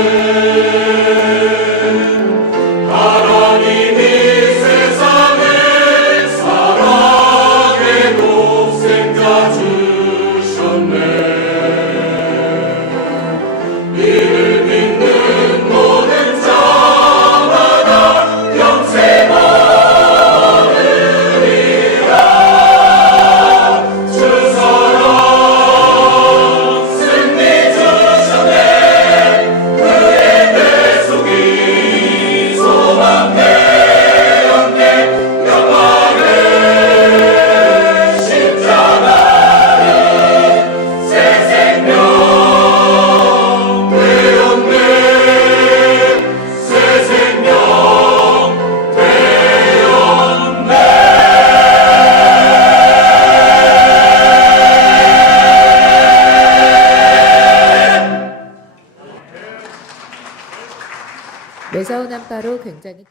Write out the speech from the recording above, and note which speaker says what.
Speaker 1: Amen. 매서운 한파로 굉장히